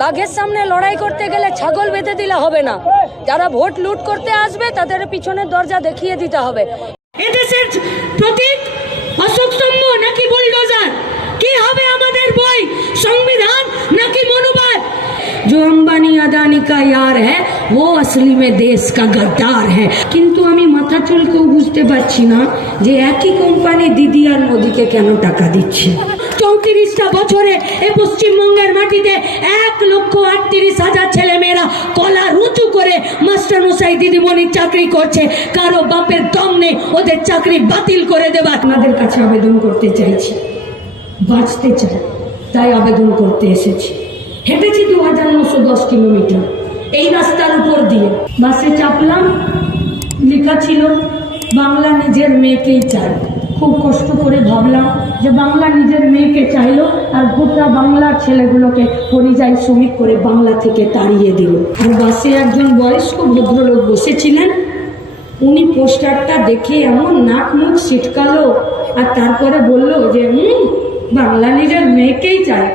বাঘের সামনে লড়াই করতে গেলে ছাগল বেঁধে দিলে হবে না। যারা ভোট লুট করতে আসবে তাদের পিছনের দরজা দেখিয়ে দিতে হবে। এদেশের প্রতীক অশোক স্তম্ভ নাকি বুলডোজার? কি হবে আমাদের বই? সংবিধান নাকি মনোবাদ? जो अंबानी अदानी का यार है वो असली में देश का गद्दार है। কিন্তু আমি মাথা চুলকেও বুঝতে পারছি না যে একই কোম্পানি দিদি আর মোদিকে কেন টাকা দিচ্ছে। 34টা বছরে এই পশ্চিমবঙ্গের মাটিতে 1,38,000 ছেলেমেয়েরা কলার উঁচু করে মাস্টারমশাই দিদিমণির চাকরি করছে। কারো বাপের দম নেই ওদের চাকরি বাতিল করে দেওয়া। আপনাদের কাছে আবেদন করতে চাইছি, বাঁচতে চাই তাই আবেদন করতে এসেছি। হেঁটেছি 2910 কিলোমিটার এই রাস্তার উপর দিয়ে। বাসে চাপলাম, লেখা ছিল বাংলা নিজের মেয়েকেই চাই। খুব কষ্ট করে ভাবলাম যে বাংলা নিজের মেয়েকে চাইলো আর গোটা বাংলার ছেলেগুলোকে পরিযায়ী শ্রমিক করে বাংলা থেকে তাড়িয়ে দিল। আর বাসে একজন বয়স্ক ভদ্রলোক বসেছিলেন, উনি পোস্টারটা দেখে এমন নাক মুখ ছিটকালো আর তারপরে বলল যে বাংলা নিজের মেয়েকেই চায়।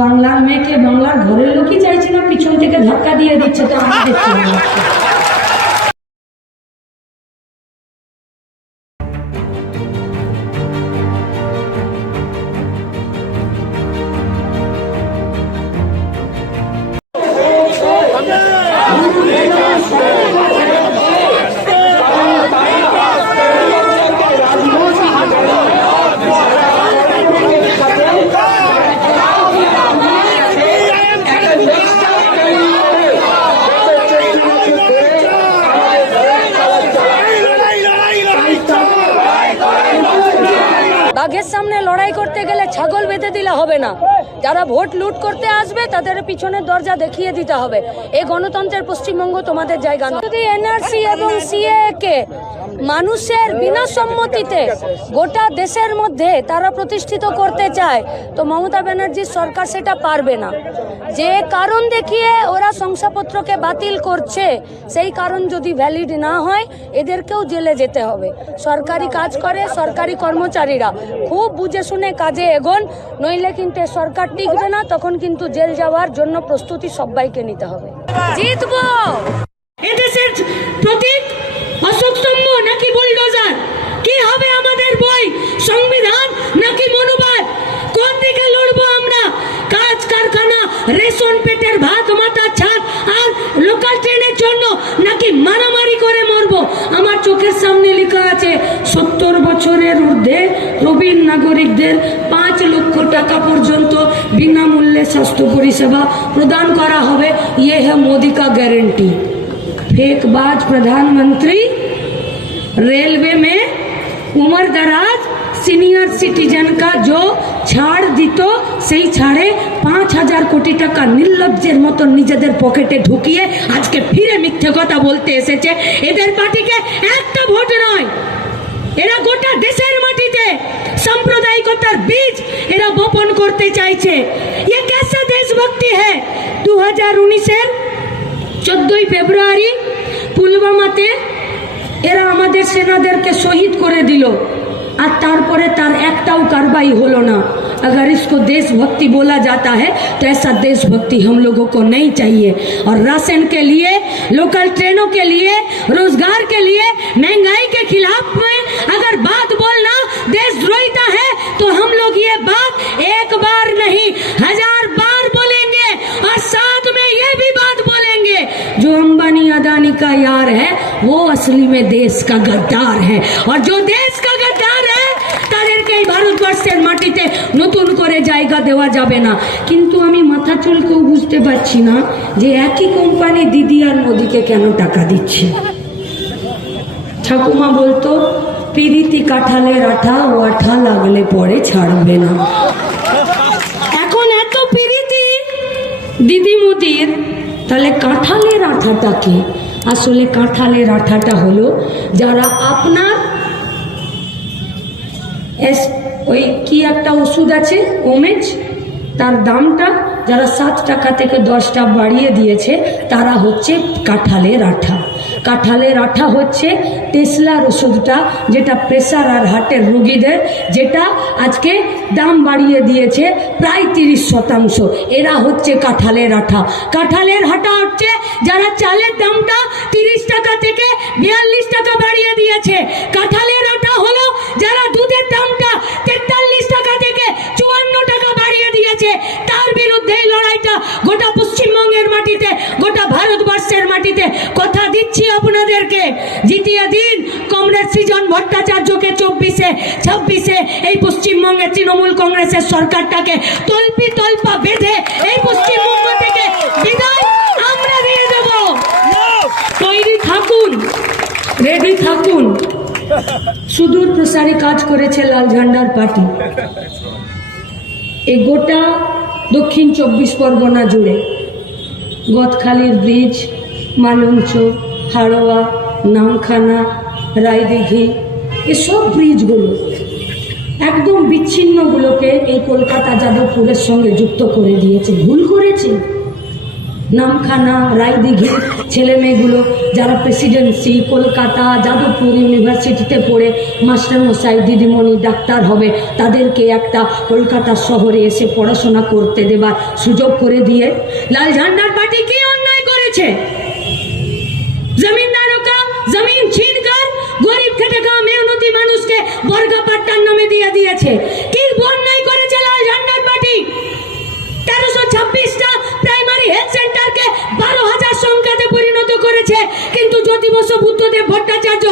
বাংলার মেয়েকে বাংলার ঘরের লোকই চাইছে না, পিছন থেকে ধাক্কা দিয়ে দিচ্ছে। তো আমাদের বাঘের সামনে লড়াই করতে গেলে ছাগল বেঁধে দিলে হবে না। যারা ভোট লুট করতে আসবে তাদের পিছনের দরজা দেখিয়ে দিতে হবে। এই গণতন্ত্রের পশ্চিমবঙ্গ তোমাদের জায়গা নয়। যদি এনআরসি এবং সিএএ কে মানুষের বিনা সম্মতিতে গোটা দেশের মধ্যে তারা প্রতিষ্ঠিত করতে চায় তো মমতা ব্যানার্জির সরকার সেটা পারবে না। যে কারণ দেখিয়ে ওরা শংসাপত্রকে বাতিল করছে সেই কারণ যদি ভ্যালিড না হয় এদেরকেও জেলে যেতে হবে। সরকারি কাজ করে সরকারি কর্মচারীরা খুব বুঝে শুনে কাজে এগোন, নইলে কিন্তু সরকার টিকবে না। তখন কিন্তু জেল যাওয়ার জন্য প্রস্তুতি সবাইকে নিতে হবে। জিতবো। এদেশের প্রতীক অশোক স্তম্ভ নাকি বুলডোজার? কি হবে আমাদের বই? সংবিধান নাকি মনোবাদ? কোন দিকে লড়বো আমরা? কাজ কারখানা, রেশন, পেটের ভাত, মাথা ছাদ আর লোকাল ট্রেনের জন্য নাকি মারামারি করে মরবো? আমার চোখের সামনে লেখা আছে 70 বছরের ঊর্ধ্বে প্রবীণ নাগরিকদের 5 লক্ষ টাকা পর্যন্ত বিনামূল্যে স্বাস্থ্য পরিষেবা প্রদান করা হবে। ये है मोदी का गारंटी। फेकबाज प्रधानमंत्री रेलवे में उम्र दराज সিনিয়র সিটিজেন কা जो ছাড় দিত সেই ছাড়ে 5,000 কোটি টাকা নির্লজ্জের মতো নিজেদের পকেটে ঢুকিয়ে আজকে ফিরে মিথ্যে কথা বলতে এসেছে। এদের পার্টিকে একটা ভোট নয়, এরা গোটা দেশের মাটিতে সাম্প্রদায়িকতার বীজ এরা বপন করতে চাইছে। ये कैसा देशभक्ति है? 2019-এর 14ই ফেব্রুয়ারি পুলওয়ামাতে এরা আমাদের সেনাদেরকে শহীদ করে দিল আর তারপরে তার একটাও কারবাই হলো না। अगर इसको देशभक्ति बोला जाता है तो ऐसा देशभक्ति हम लोगों को नहीं चाहिए। और राशन के लिए, लोकल ट्रेनों के लिए, रोजगार के लिए, महंगाई के खिलाफ में अगर बात बोलना देशद्रोहिता है तो हम लोग ये बात एक बार नहीं 1000 बार बोलेंगे। और साथ में ये भी बात बोलेंगे जो अंबानी अदानी का यार है वो असली में देश का गद्दार है। और जो देश का गद्दार है তাদেরকে এই ভারতবর্ষের মাটিতে নতুন করে জায়গা দেওয়া যাবে না। কিন্তু আমি মাথা চুলকেও বুঝতে পারছি না যে একই কোম্পানি দিদি আর মোদিকে কেন টাকা দিচ্ছে। ঠাকুমা বলতো পিরিতি কাঁঠালের আঠা, ও আঠা লাগলে পরে ছাড়বে না। এখন এত পিরিতি দিদি মোদির, তাহলে কাঁঠালের আঠাটা কি? আসলে কাঁঠালের আঠাটা হলো যারা আপনার ওই কি একটা ওষুধ আছে ওমেজ, তার দামটা যারা 7 টাকা থেকে 10টা বাড়িয়ে দিয়েছে তারা হচ্ছে কাঁঠালের আঠা। কাঁঠালের আঠা হচ্ছে টেসলার ওষুধটা, যেটা প্রেসার আর হার্টের রোগীদের, যেটা আজকে দাম বাড়িয়ে দিয়েছে প্রায় 30%। এরা হচ্ছে কাঁঠালের আঠা। কাঁঠালের আঠা হচ্ছে যারা চালের দামটা 30 টাকা থেকে 42 টাকা বাড়িয়ে দিয়েছে। কাঁঠালের আঠা হলো যারা দুধের দামটা 43 টাকা থেকে 54 টাকা বাড়িয়ে দিয়েছে। তার বিরুদ্ধে এই লড়াইটা গোটা পশ্চিমবঙ্গের মাটিতে, গোটা ভারতবর্ষের মাটিতে কথা দিচ্ছি আপনাদেরকে, জিতিয়ে দিন কমরেড সৃজন ভট্টাচার্যকে। 24-26 এই পশ্চিমবঙ্গের তৃণমূল কংগ্রেসের সরকারটাকে তল্পা বেঁধে এই পশ্চিমবঙ্গ থেকে বিদায় আমরা দিয়ে দেব। তৈরি থাকুন, রেডি থাকুন। সুদূর প্রসারী কাজ করেছে লাল ঝান্ডার পার্টি এই গোটা দক্ষিণ 24 পরগনা জুড়ে। গদখালির ব্রিজ, মালঞ্চ, হাড়োয়া, নামখানা, রায়দিঘি, এসব ব্রিজগুলো একদম বিচ্ছিন্নগুলোকে এই কলকাতা যাদবপুরের সঙ্গে যুক্ত করে দিয়েছে। ভুল করেছে। নামখানা, রায়দিঘি ছেলে মেয়েগুলো যারা প্রেসিডেন্সি, কলকাতা, যাদবপুর ইউনিভার্সিটিতে পড়ে মাস্টারমশাই, দিদিমণি, ডাক্তার হবে, তাদেরকে একটা কলকাতা শহরে এসে পড়াশোনা করতে দেবার সুযোগ করে দিয়ে লাল ঝান্ডার পার্টি কি অন্যায় করেছে? জমিনদারোं का জমিন ছিনकर গরিব খেটে খাওয়া মেহনতি মানুষকে বর্গা পাট্টার নামে দিয়ে দিয়েছে। কি অন্যায় করেছে লাল ঝান্ডার পার্টি? 1326টা প্রাইমারি হেলথ সেন্টারকে 12,000 সংখ্যাতে পরিণত করেছে, কিন্তু জ্যোতি বসু বুদ্ধদেব ভট্টাচার্য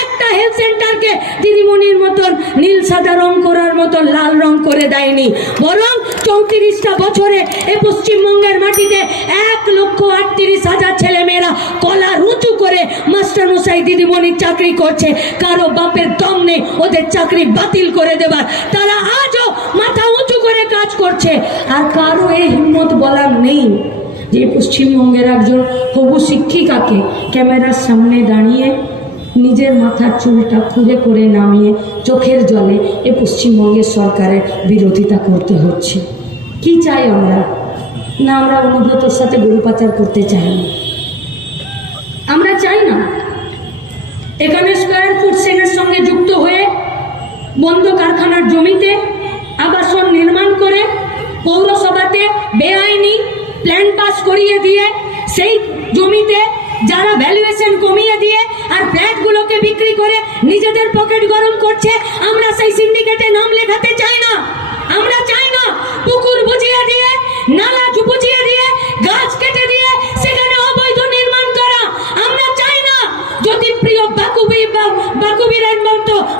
একটা হেলথ সেন্টারকে দিদিমণির মতন নীল সাদা রং করার মতন লাল রং করে দেয়নি। বরং 34টা বছরে এই পশ্চিমবঙ্গের মাটিতে 1,38,000 ছেলেমেয়েরা কলার উঁচু করে মাস্টারমশাই, দিদিমণির চাকরি করছে। কারো বাপের দম নেই ওদের চাকরি বাতিল করে দেবার। তারা আজও মাথা উঁচু করে কাজ করছে। আর কারো এই হিম্মত বলার নেই যে পশ্চিমবঙ্গের একজন হবু শিক্ষিকাকে ক্যামেরার সামনে দাঁড়িয়ে নিজের মাথার চুলটা খুলে করে নামিয়ে চোখের জলে এ পশ্চিমবঙ্গের সরকারের বিরোধিতা করতে হচ্ছে। কি চাই আমরা? না, আমরা অনুব্রতর সাথে গরু পাচার করতে চাই না। আমরা চাই না এখানে স্কয়ার ফুট সেলের সঙ্গে যুক্ত হয়ে বন্ধ কারখানার জমিতে আবাসন নির্মাণ করে পৌরসভাতে বেআইনি প্ল্যান পাস করিয়ে দিয়ে সেই জমিতে যারা ভ্যালুয়েশন কমিয়ে দিয়ে আর ফ্ল্যাটগুলোকে বিক্রি করে নিজেদের পকেট গরম করছে, আমরা সেই সিন্ডিকেটে নাম লেখাতে চাই না। আমরা চাই না পুকুর বুঝিয়ে দিয়ে, নালা বুঝিয়ে দিয়ে, গাছ কেটে দিয়ে সেখানে অবৈধ নির্মাণ করা। আমরা চাই না যদি প্রিয়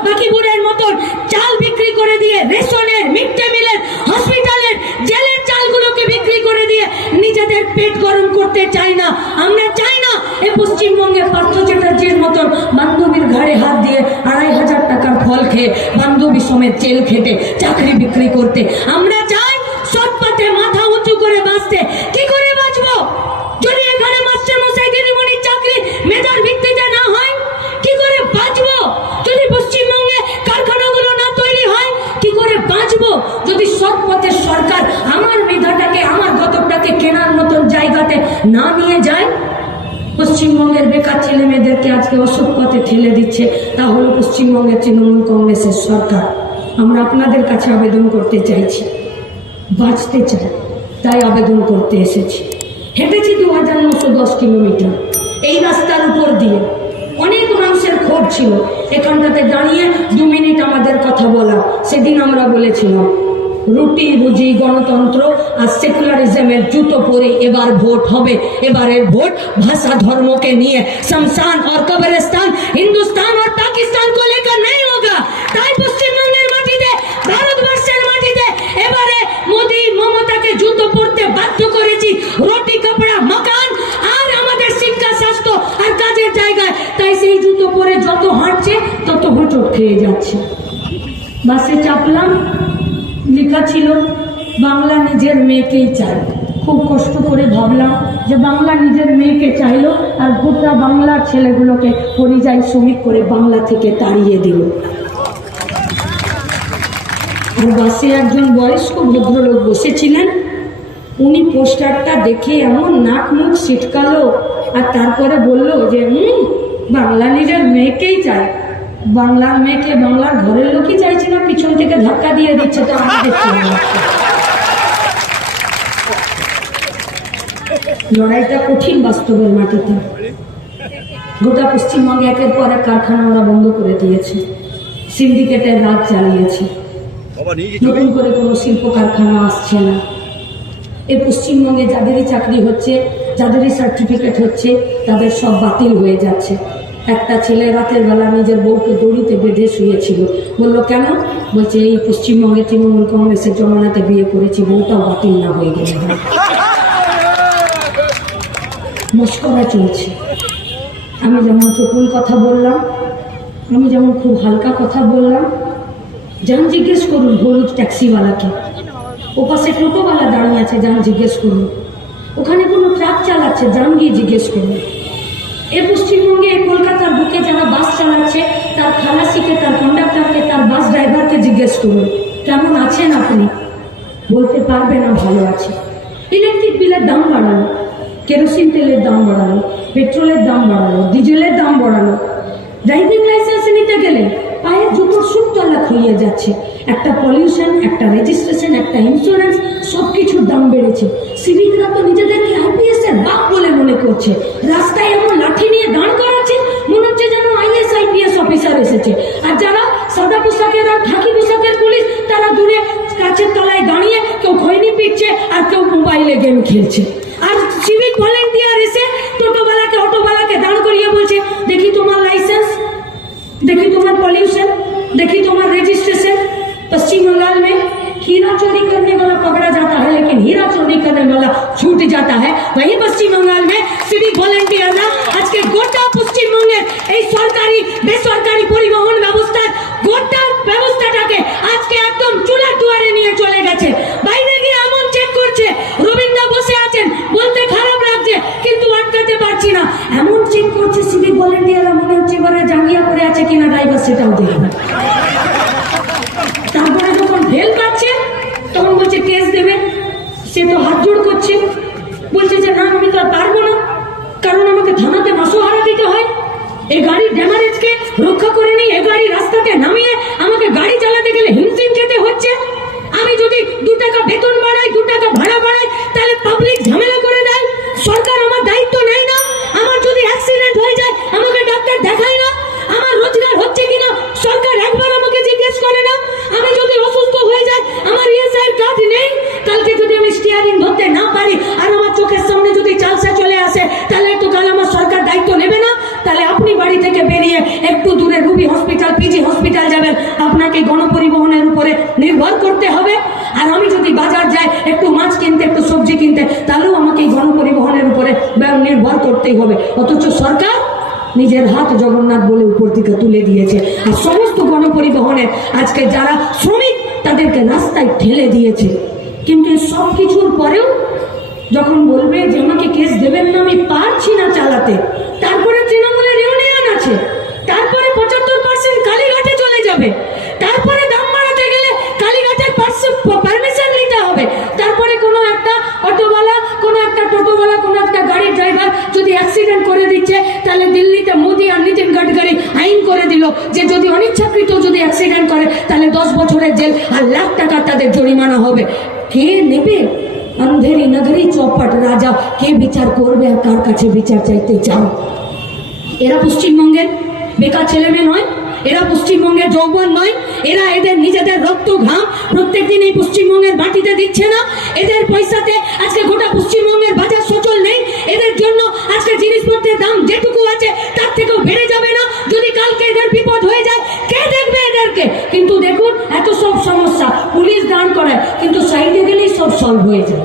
বাকিবুরের মতন চাল বিক্রি করে দিয়ে, রেশনের, মিড ডে মিলের, হসপিটালের, জেলের চালগুলোকে বিক্রি করে দিয়ে নিজেদের পেট গরম করতে চাই না। আমরা চাই না এই পশ্চিমবঙ্গে পার্থ চ্যাটার্জির মতন বান্ধবীর ঘাড়ে হাত দিয়ে 2,500 টাকার ফল খেয়ে বান্ধবী সমেত জেল খেটে চাকরি বিক্রি করতে। আমরা চাই সৎ পথে মাথা উঁচু করে বাঁচতে। কি করে বাঁচবো যদি এখানে মাস্টারমশাই, দিদিমণির চাকরি মেধার ভিত্তিতে না হয়? কি করে বাঁচবো যদি পশ্চিমবঙ্গে কারখানাগুলো না তৈরি হয়? কি করে বাঁচবো যদি সৎ পথের সরকার আমার মেধাটাকে, আমার গতটাকে কেনার মতন জায়গাতে না নিয়ে যায়? পশ্চিমবঙ্গের বেকার ছেলে মেয়েদেরকে আজকে অসৎ পথে ঠেলে দিচ্ছে, তা হলো পশ্চিমবঙ্গের তৃণমূল কংগ্রেসের সরকার। আমরা আপনাদের কাছে আবেদন করতে চাইছি, বাঁচতে চাই, তাই আবেদন করতে এসেছি। হেঁটেছি 2,910 কিলোমিটার এই রাস্তার উপর দিয়ে। অনেক মানুষের ক্ষোভ ছিল এখানটাতে দাঁড়িয়ে 2 মিনিট আমাদের কথা বলা। সেদিন আমরা বলেছিলাম রুটি রুজি, গণতন্ত্র আর সেকুলারিজমের জুতো পরে এবার ভোট হবে। এবারের ভোট ভাষা ধর্মকে নিয়ে শমशान और कब्रिस्तान, हिंदुस्तान और पाकिस्तान को लेकर नहीं होगा। তাই পশ্চিমবঙ্গের মাটিতে, ভারতবর্ষের মাটিতে এবারে মোদি মমতাকে জুতো পরতে বাধ্য করেছি। রুটি, কাপড়া, মকান আর আমাদের শিক্ষা, স্বাস্থ্য আর কাজের জায়গায়। তাই সেই জুতো পরে যত হাঁটছে তত হোঁচট খেয়ে যাচ্ছে। বাসে চাপলাম, লেখা ছিল বাংলা নিজের মেয়েকেই চাই। খুব কষ্ট করে ভাবলাম যে বাংলা নিজের মেয়েকে চাইলো আর গোটা বাংলার ছেলেগুলোকে পরিযায়ী শ্রমিক করে বাংলা থেকে তাড়িয়ে দিল। আর বাসে একজন বয়স্ক ভদ্রলোক বসেছিলেন, উনি পোস্টারটা দেখে এমন নাক মুখ ছিটকালো আর তারপরে বলল যে বাংলা নিজের মেয়েকেই চায়। বাংলার মেয়েকে বাংলার ঘরের লোকই চাইছে না, পিছন থেকে ধাক্কা দিয়ে দিচ্ছে, তো আমাদের লড়াইটা কঠিন বাস্তবের মাটিতে। গোটা পশ্চিমবঙ্গে একের পর এক কারখানা ওরা বন্ধ করে দিয়েছে, সিন্ডিকেটের রাজ চালিয়েছে, নতুন করে কোনো শিল্প কারখানা আসছে না। এই পশ্চিমবঙ্গে যাদেরই চাকরি হচ্ছে, যাদেরই সার্টিফিকেট হচ্ছে, তাদের সব বাতিল হয়ে যাচ্ছে। একটা ছেলে রাতের বেলা নিজের বউকে দড়িতে বেঁধে শুয়েছিল, বললো কেন? বলছে এই পশ্চিমবঙ্গে তৃণমূল কংগ্রেসের জমানাতে বিয়ে করেছি, বউটাও বাতিল না হয়ে গেলে। মস্করা চলছে। আমি যেমন চতুল কথা বললাম, আমি যেমন খুব হালকা কথা বললাম, যান জিজ্ঞেস করুন হলুদ ট্যাক্সিওয়ালাকে, ওপাশে টোটোওয়ালা দাঁড়িয়ে আছে, যান জিজ্ঞেস করুন। ওখানে কোনো ট্রাক চালাচ্ছে, যান গিয়ে জিজ্ঞেস করুন। এ পশ্চিমবঙ্গে এই কলকাতার বুকে যারা বাস চালাচ্ছে, তার খালাসিকে, তার কন্ডাক্টরকে, তার বাস ড্রাইভারকে জিজ্ঞেস করুন কেমন আছেন আপনি। বলতে পারবে না ভালো আছে। ইলেকট্রিক বিলের দাম বাড়ানো, কেরোসিন তেলের দাম বাড়ানো, পেট্রোলের দাম বাড়ানো, ডিজেলের দাম বাড়ানো। ড্রাইভিং লাইসেন্স নিতে গেলে পায়ের জুতোর সুতলা খুইয়ে যাচ্ছে। একটা পলিউশন, একটা রেজিস্ট্রেশন, একটা ইন্স্যুরেন্স, সব কিছুর দাম বেড়েছে। সিভিকরা তো নিজেদেরকে আইপিএস এর বাপ বলে মনে করছে, রাস্তায় এমন লাঠি নিয়ে দাঁড় করাচ্ছে, মনে হচ্ছে যেন আইএস আইপিএস অফিসার এসেছে। আর যারা সাদা পোশাকের আর ঢাকি পোশাকের পুলিশ, তারা দূরে গাছের তলায় দাঁড়িয়ে কেউ খৈনি পিটছে আর কেউ মোবাইলে গেম খেলছে। আর সিভিক ভলেন্টিয়ার এসে টোটোওয়ালাকে, অটোওয়ালাকে দাঁড় করিয়ে বলছে, দেখি তোমার লাইসেंस, देखी तुम्हारा पॉल्यूशन, देखी तुम्हारा रजिस्ट्रेशन। पश्चिम बंगाल में हीरा चोरी करने वाला पकड़ा जाता है, लेकिन हीरा चोरी करने वाला छूट जाता है। वहीं पश्चिम बंगाल में सिविक वॉलंटियरরা আজকে গোটা পশ্চিমবঙ্গের এই সরকারি বেসরকারি পরিবহন ব্যবস্থার গোটা ব্যবস্থাটাকে আজকে একদম চুলার দুয়ারে নিয়ে চলে গেছে। বাইরে গিয়ে এমন চেক করছে, রবীন্দ্র বসে আছেন, বলতে খারাপ লাগছে কিন্তু আটকাতে পারছি না, এমন চেক করছে সিভিক ভলেন্টিয়াররা, মনে হচ্ছে এবারে জাঙ্গিয়া করে আছে কিনা ড্রাইভার সেটাও দেখবে। তারপরে যখন ফেল পাচ্ছে তখন বলছে কেস দেবে। সে তো হাত জোড় করছে, বলছে যে না আমি তো আর পারবো না, কারণ আমাকে থানাতে মাসোহারা দিতে হয়। এই গাড়ির ড্যামারেজকে রক্ষা করে নিয়ে এ গাড়ি রাস্তাতে নামিয়ে আমাকে গাড়ি চালাতে গেলে হিমশিম খেতে হচ্ছে। আমি যদি 2 টাকা বেতন বাড়াই, 2 টাকা ভাড়া বাড়াই, তাহলে পাবলিক ঝামেলা করে দেয়। সরকার আমার দায়িত্ব নেয় না। আমার যদি অ্যাক্সিডেন্ট হয়ে যায় আমাকে ডাক্তার দেখায় না। আমার রোজগার হচ্ছে কিনা সরকার একবার আমাকে জিজ্ঞেস করে না। আমি যদি অসুস্থ হয়ে যাই, আমার ইএসআই কার্ড নেই, কালকে যদি আমি স্টিয়ারিং ধরতে না পারি আর আমার চোখের সামনে যদি চালসা চলে আসে, তাহলে তো কাল আমার সরকার দায়িত্ব নেবে না। তাহলে আপনি বাড়ি থেকে বেরিয়ে একটু দূরে রুবি হসপিটাল, পিজি হসপিটাল যাবেন, আপনাকে গণপরিবহনের উপরে নির্ভর করতে হবে। আর আমি যদি বাজার যাই একটু মাছ কিনতে, একটু সবজি কিনতে, তাহলেও আমাকে গণপরিবহনের উপরে নির্ভর করতেই হবে। অথচ সরকার নিজের হাত জগন্নাথ বলে উপর দিকে তুলে দিয়েছে। আর সমস্ত গণপরিবহনের আজকে যারা শ্রমিক, তাদেরকে রাস্তায় ঠেলে দিয়েছে। কিন্তু সব কিছুর পরেও যখন বলবে যে আমাকে কেস দেবেন না, আমি পারছি না চালাতে, তারপরে তৃণমূলের ইউনিয়ন আছে, তারপরে 75% কালীঘাটে চলে যাবে, তারপরে দাম বাড়াতে গেলে কালীঘাটের পারমিশন নিতে হবে, তারপরে কোনো একটা অটোওয়ালা, কোনো একটা টোটোওয়ালা, কোনো একটা গাড়ির ড্রাইভার যদি অ্যাক্সিডেন্ট করে দিচ্ছে, তাহলে দিল্লিতে মোদি আর নীতিন গডকরি আইন করে দিল যে যদি অনিচ্ছাকৃত যদি অ্যাক্সিডেন্ট করে তাহলে 10 বছরের জেল আর লাখ টাকা তাদের জরিমানা হবে। কে নেবে? अंधेरी नगरी चौपट राजा के বিচার করবে আর কার কাছে বিচার চাইতে চাও? এরা পশ্চিমবঙ্গের বেকার ছেলে মেয়ে নয়, এরা পশ্চিমবঙ্গের যৌবন নয়, এরা এদের নিজেদের রক্ত ঘাম প্রত্যেকদিন এই পশ্চিমবঙ্গের মাটিতে দিচ্ছে না। এদের পয়সাতে আজকে গোটা পশ্চিমবঙ্গের বাজার সচল নেই। এদের জন্য আজকে জিনিসপত্রের দাম যেটুকু আছে তার থেকেও বেড়ে যাবে না। যদি কালকে এদের বিপদ হয়ে যায়, কে দেখবে এদেরকে? কিন্তু দেখুন এত সব সমস্যা, পুলিশ দাঁড় করায়, কিন্তু সাইডে গেলেই সব সলভ হয়ে যায়।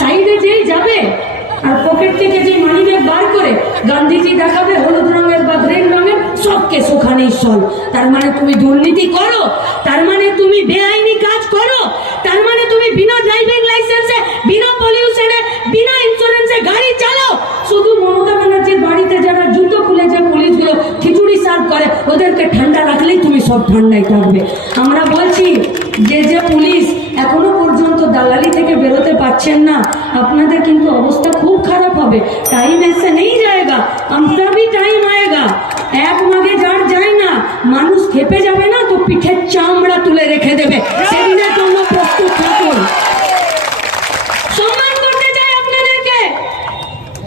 সাইডে যেই যাবে আর পকেট থেকে যে মানিব্যাগ বার করে গান্ধীজি দেখাবে হলুদ রঙের বা গ্রিন রঙের, সব কেস ওখানেই সলভ। তার মানে তুমি দুর্নীতি করো, তার মানে তুমি বেআইনি কাজ করো, তার মানে তুমি বিনা ড্রাইভিং লাইসেন্সে, বিনা পলিউশনে, বিনা ইন্স্যুরেন্সে গাড়ি চালাও। শুধু মমতা ব্যানার্জির বাড়িতে যারা জুতো খুলে যে পুলিশগুলো খিচুড়ি সার্ভ করে, ওদেরকে ঠান্ডা রাখলেই তুমি সব ঠান্ডায় থাকবে। আমরা বলছি যে পুলিশ এখনো পর্যন্ত দালালি থেকে পাচ্ছেন না, আপনাদের কিন্তু অবস্থা খুব খারাপ হবে। টাইম ऐसे नहीं जाएगा, আমরা भी টাইম आएगा। এক মাগে যার যায় না, মানুষ খেপে যাবে না তো পিঠের চামড়া তুলে রেখে দেবে, সেদিনের জন্য প্রস্তুত থাকুন। সম্মান করতে চাই আপনাদেরকে,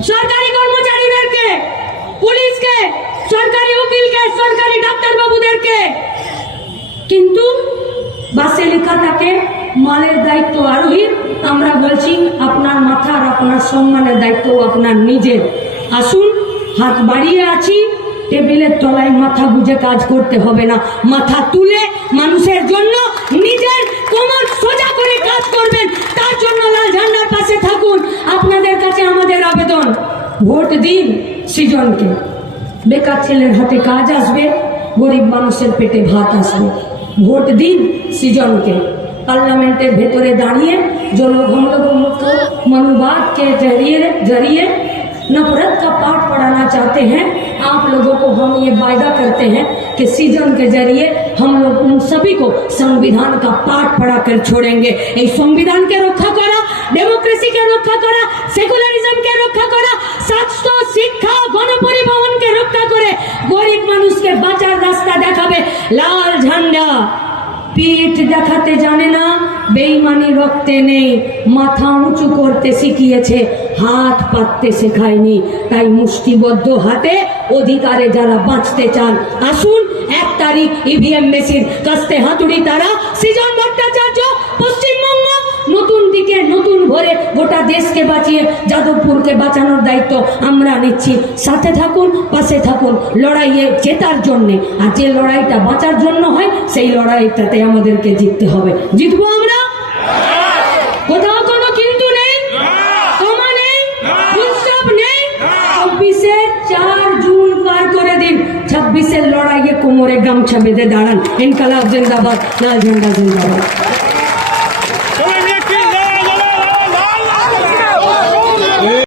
সরকারি কর্মচারীদেরকে, পুলিশকে, সরকারি উকিলকে, সরকারি ডাক্তার বাবুদেরকে, কিন্তু বাসে লেখা থাকে মালের দায়িত্ব আরোহী। আমরা বলছি আপনার মাথা আর আপনার সম্মানের দায়িত্ব আপনার নিজের। আসুন, হাত বাড়িয়ে আছি, টেবিলের তলায় মাথা গুজে কাজ করতে হবে না, মাথা তুলে মানুষের জন্য নিজের কোমর সোজা করে কাজ করবেন। তার জন্য লাল ঝান্ডার পাশে থাকুন। আপনাদের কাছে আমাদের আবেদন, ভোট দিন সৃজনকে। বেকার ছেলের হাতে কাজ আসবে, গরিব মানুষের পেটে ভাত আসবে। ভোট দিন सृजन के पार्लियामेंटेर भेतरे दाड़िए जो लोग हम लोगों को मनुवाद के जरिए नफरत का पाठ पढ़ाना चाहते हैं, आप लोगों को हम ये वायदा करते हैं कि सृजन के जरिए हम लोग उन सभी को संविधान का पाठ पढ़ाकर छोड़ेंगे। ये संविधान के रक्षा करा, डेमोक्रेसी के रक्षा करा, सेकुलरिज्म के रक्षा करा, स्वास्थ्य शिक्षा गणपरिवहन के रक्षा करे, गरीब मानुष के बाँचार रास्ता देखाबे लाल झंडा। पीठ देखाते जाने ना, बेईमानी रखते नहीं, माथा उঁচু করতে শিখিয়েছে, হাত পাততে শেখায়নি। তাই মুষ্টিবদ্ধ হাতে অধিকারে যারা বাঁচতে চান আসুন 1 তারিখ ইভিএম মেশিন কাস্তে হাতুড়ি তারা সৃজন ভট্টাচার্য পশ্চিমবঙ্গ নতুন দিকে নতুন ভরে গোটা দেশকে বাঁচিয়ে যাদবপুরকে বাঁচানোর দায়িত্ব আমরা নিচ্ছি। সাথে থাকুন, পাশে থাকুন, লড়াইয়ে জেতার জন্য। আর যে লড়াইটা বাঁচার জন্য হয় সেই লড়াইটাতে আমাদেরকে জিততে হবে। জিতবো আমরা, কোথাও কোনো কিন্তু নেই, কমা নেই, উৎসব নেই। 4 জুন পার করে দিন, 26 লড়াইয়ে কোমরে গামছা বেঁধে দাঁড়ান। ইনকালাব জিন্দাবাদ, লাল ঝান্ডা জিন্দাবাদ।